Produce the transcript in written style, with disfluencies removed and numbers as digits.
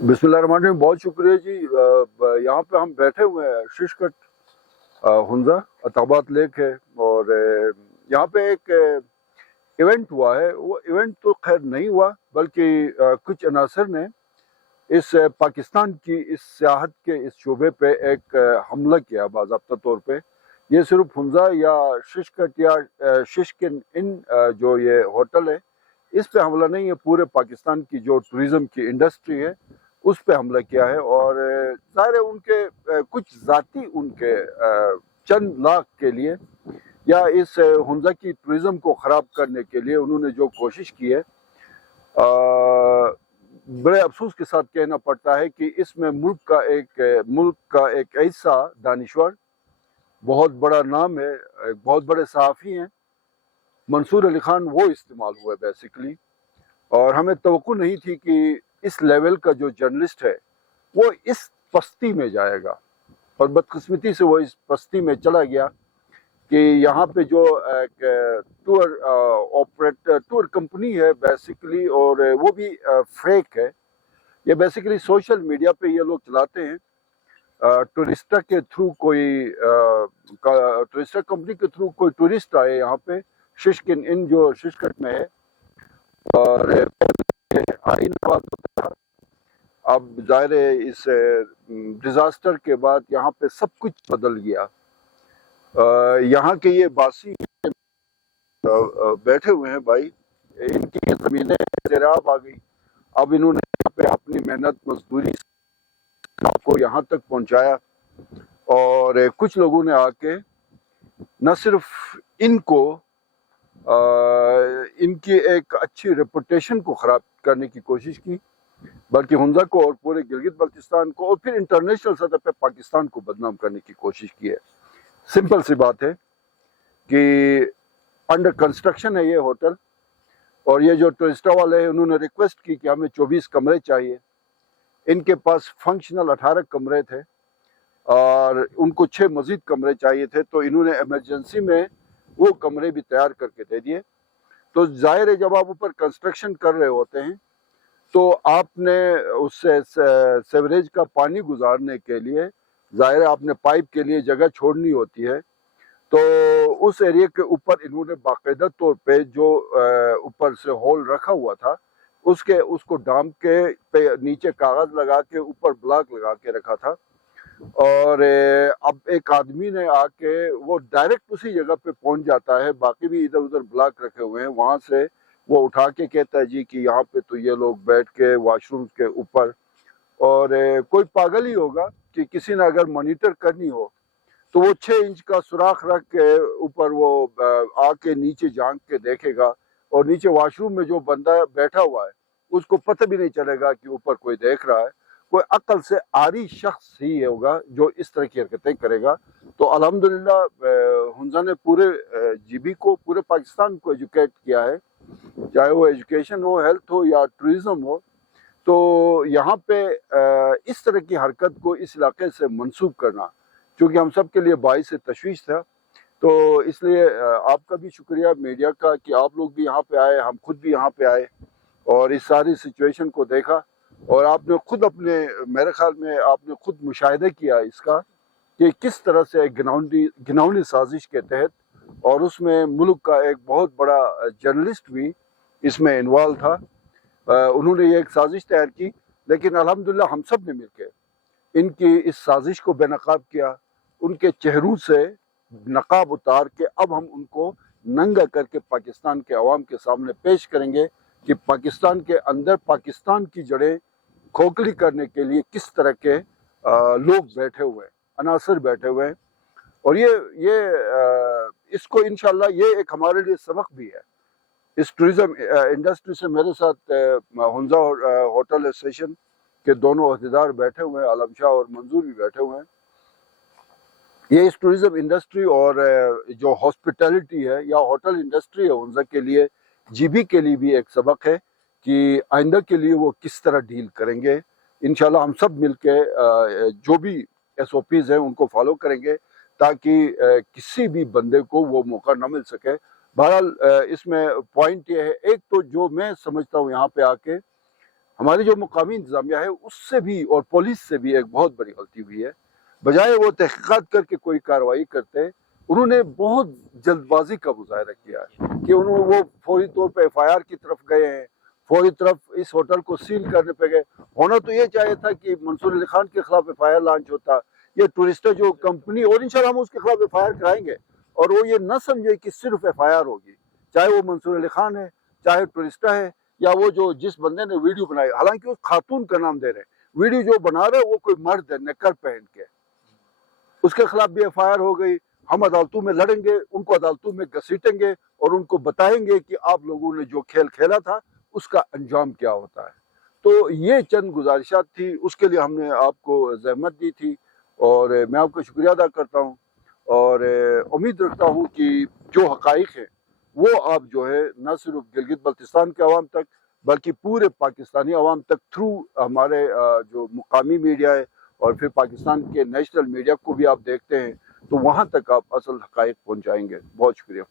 बिस्मिल्लाहिर्रहमानिर्रहीम। बहुत शुक्रिया जी। यहाँ पे हम बैठे हुए हैं शिशकट हुंजा अताबाद लेक है और यहाँ पे एक इवेंट हुआ है। वो इवेंट तो खैर नहीं हुआ बल्कि कुछ अनासर ने इस पाकिस्तान की इस सियाहत के इस शोबे पे एक हमला किया बाज़ाब्ता तौर पे। ये सिर्फ हुंजा या शिशकट या शिशकिन इन जो ये होटल है इस पे हमला नहीं है, पूरे पाकिस्तान की जो टूरिज्म की इंडस्ट्री है उस पे हमला किया है। और ज़ाहिर है उनके कुछ ज़ाती उनके चंद लाख के लिए या इस हुंजा की टूरिज्म को ख़राब करने के लिए उन्होंने जो कोशिश की है, बड़े अफसोस के साथ कहना पड़ता है कि इसमें मुल्क का एक ऐसा दानिश्वर, बहुत बड़ा नाम है, एक बहुत बड़े सहाफ़ी हैं, मंसूर अली खान, वो इस्तेमाल हुआ बेसिकली। और हमें तवक्को नहीं थी कि इस लेवल का जो जर्नलिस्ट है वो इस पस्ती में जाएगा, और बदकिस्मती से वो इस पस्ती में चला गया कि यहाँ पे जो एक टूर कंपनी है बेसिकली, और वो भी फेक है। ये बेसिकली सोशल मीडिया पे ये लोग चलाते हैं, टूरिस्टा के थ्रू कोई टूरिस्टा कंपनी के थ्रू कोई टूरिस्ट आए यहाँ पे शिशकिन इन जो शिशकट में है, और आइन बात होता है। अब जाहिर है इस डिजास्टर के बाद यहाँ पे सब कुछ बदल गया। यहाँ के ये बासी बैठे हुए हैं भाई, इनकी जमीनें सैराब आ गई। अब इन्होंने यहाँ पे अपनी मेहनत मजदूरी को यहाँ तक पहुँचाया, और कुछ लोगों ने आके न सिर्फ इनको इनकी एक अच्छी रेपुटेशन को ख़राब करने की कोशिश की, बल्कि हुंजा को और पूरे गिलगित बल्तिस्तान को और फिर इंटरनेशनल सतह पे पाकिस्तान को बदनाम करने की कोशिश की है। सिंपल सी बात है कि अंडर कंस्ट्रक्शन है ये होटल, और ये जो टूरिस्टा वाले हैं उन्होंने रिक्वेस्ट की कि हमें 24 कमरे चाहिए। इनके पास फंक्शनल 18 कमरे थे और उनको 6 मजीद कमरे चाहिए थे, तो इन्होंने इमरजेंसी में वो कमरे भी तैयार करके दे दिए। तो जाहिर है जब आप ऊपर कंस्ट्रक्शन कर रहे होते हैं तो आपने उससे सेवरेज का पानी गुजारने के लिए जाहिर है आपने पाइप के लिए जगह छोड़नी होती है। तो उस एरिया के ऊपर इन्होंने बाकायदा तौर पे जो ऊपर से होल रखा हुआ था उसको डाम के पे नीचे कागज लगा के ऊपर ब्लॉक लगा के रखा था। और अब एक आदमी ने आके वो डायरेक्ट उसी जगह पे पहुंच जाता है, बाकी भी इधर उधर ब्लॉक रखे हुए हैं, वहां से वो उठा के कहता है जी कि यहाँ पे तो ये लोग बैठ के वॉशरूम के ऊपर। और कोई पागल ही होगा कि किसी ने अगर मॉनिटर करनी हो तो वो 6 इंच का सुराख रख के ऊपर वो आके नीचे झांक के देखेगा, और नीचे वॉशरूम में जो बंदा बैठा हुआ है उसको पता भी नहीं चलेगा कि ऊपर कोई देख रहा है। कोई अक्ल से आरी शख्स ही होगा जो इस तरह की हरकतें करेगा। तो अल्हम्दुलिल्लाह हुंजा ने पूरे जीबी को, पूरे पाकिस्तान को एजुकेट किया है, चाहे वो एजुकेशन हो, हेल्थ हो या टूरिज्म हो। तो यहाँ पे इस तरह की हरकत को इस इलाके से मंसूब करना क्योंकि हम सब के लिए बाइस तशवीश था, तो इसलिए आपका भी शुक्रिया मीडिया का कि आप लोग भी यहाँ पे आए, हम खुद भी यहाँ पे आए और इस सारी सिचुएशन को देखा, और आपने खुद अपने, मेरे ख्याल में आपने खुद मुशाहिदा किया इसका कि किस तरह से एक घिनौनी साजिश के तहत, और उसमें मुल्क का एक बहुत बड़ा जर्नलिस्ट भी इसमें इन्वॉल्व था। उन्होंने ये एक साजिश तैयार की, लेकिन अल्हम्दुलिल्लाह हम सब ने मिलकर इनकी इस साजिश को बेनकाब किया। उनके चेहरों से नकाब उतार के अब हम उनको नंगा करके पाकिस्तान के अवाम के सामने पेश करेंगे कि पाकिस्तान के अंदर पाकिस्तान की जड़ें खोखली करने के लिए किस तरह के लोग बैठे हुए हैं, अनासर बैठे हुए हैं। और ये इसको इंशाल्लाह ये एक हमारे लिए सबक भी है। इस टूरिज्म इंडस्ट्री से मेरे साथ हुंजा होटल एसोसिएशन के दोनों अहदेदार बैठे हुए हैं, आलम शाह और मंजूर भी बैठे हुए हैं। ये इस टूरिज्म इंडस्ट्री और जो हॉस्पिटैलिटी है या होटल इंडस्ट्री है हुंजा के लिए, जीबी के लिए भी एक सबक है कि आइंदा के लिए वो किस तरह डील करेंगे। इंशाल्लाह हम सब मिलके जो भी SOPs हैं उनको फॉलो करेंगे ताकि किसी भी बंदे को वो मौका ना मिल सके। बहरहाल इसमें पॉइंट ये है, एक तो जो मैं समझता हूँ यहाँ पे आके ہماری جو مقامی انتظامیہ ہے اس سے بھی اور پولیس سے بھی ایک بہت بڑی غلطی ہوئی ہے. بجائے وہ تحقیقات کر کے کوئی کارروائی کرتے انہوں نے بہت جلد بازی کا مظاہرہ کیا ہے کہ وہ فوری طور پہ ایف آئی آر کی طرف گئے ہیں, فوری طرف اس ہوٹل کو سیل کرنے پہ گئے. ہونا تو یہ چاہیے تھا کہ منصور علی خان کے خلاف ایف آئی آر لانچ ہوتا, یہ ٹورسٹر جو کمپنی, اور انشاءاللہ ہم اس کے خلاف ایف آئی آر کرائیں گے, اور وہ یہ نہ سمجھے کہ صرف ایف آئی آر ہوگی, چاہے وہ منصور علی خان ہے, چاہے ٹورسٹا ہے, یا وہ جس بندے نے ویڈیو بنائی, حالانکہ اس خاتون کا نام دے رہے ہیں, ویڈیو جو بنا رہے وہ کوئی مرد ہے نکر پہن کے, اس کے خلاف بھی ایف آئی آر ہو گئی. ہم عدالتوں میں لڑیں گے, ان کو عدالتوں میں گھسیٹیں گے اور ان کو بتائیں گے کہ آپ لوگوں نے جو کھیل کھیلا تھا اس کا انجام کیا ہوتا ہے. تو یہ چند گزارشات تھی, اس کے لیے ہم نے آپ کو زحمت دی تھی, اور میں آپ کا شکریہ ادا کرتا ہوں, اور امید رکھتا ہوں کہ جو حقائق ہیں وہ آپ جو ہے نہ صرف گلگت بلتستان کے عوام تک بلکہ پورے پاکستانی عوام تک تھرو ہمارے جو مقامی میڈیا ہے اور پھر پاکستان کے نیشنل میڈیا کو بھی آپ دیکھتے ہیں, تو وہاں تک آپ اصل حقائق پہنچائیں گے. بہت شکریہ.